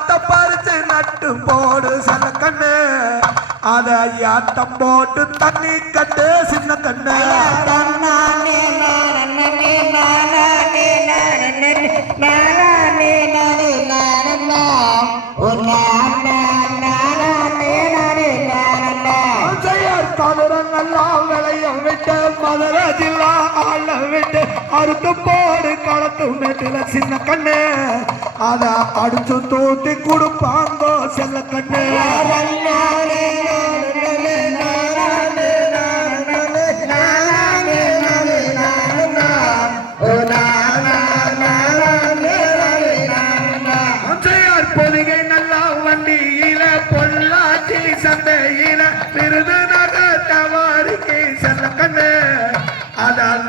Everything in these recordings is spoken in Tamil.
ஆத்த பறிச்சு நட்டு போடு சில கண்ணு. அத யாத்தம் போட்டு தண்ணி கட்டு சின்ன கண்ணு. கல்லாம் விளையம் விட்டு மதுரை ஜில்லா ஆள விட்டு அறுத்து போடு களத்து மேட்டில சின்ன கண்ணு. அத அடிச்சு தூத்தி கொடுப்பாங்கோ செல்ல கண்ணு. பொதிகை நல்லா வண்டியில பொள்ளாச்சி சந்தையில விருது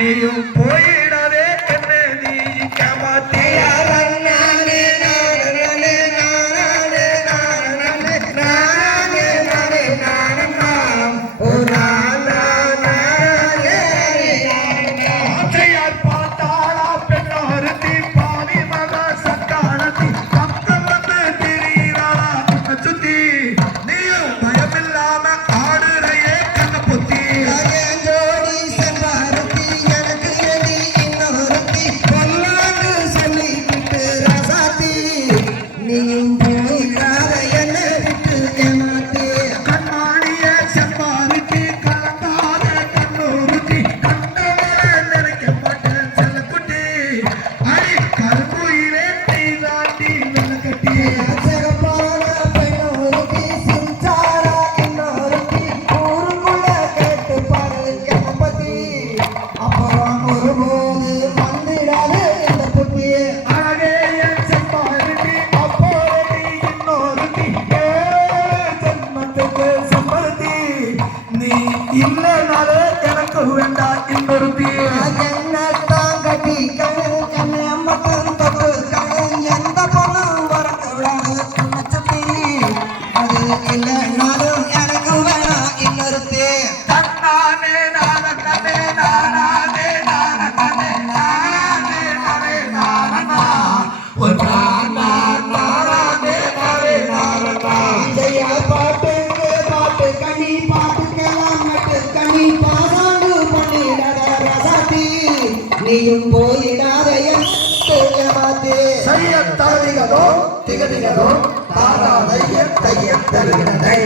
மேலும் போயிடும் வேண்டா இன்னொருத்தி? கட்டி மட்டம் தொட்டு எந்த பொண்ணும் வரக்கூடாது சுத்தி அது இல்லைனாலும் எங்கேயும் போயிடாதையன் தெரியமாதே செய்ய தருகிறதோ திகதிகதோ தாராதைய தைய தருகிறதை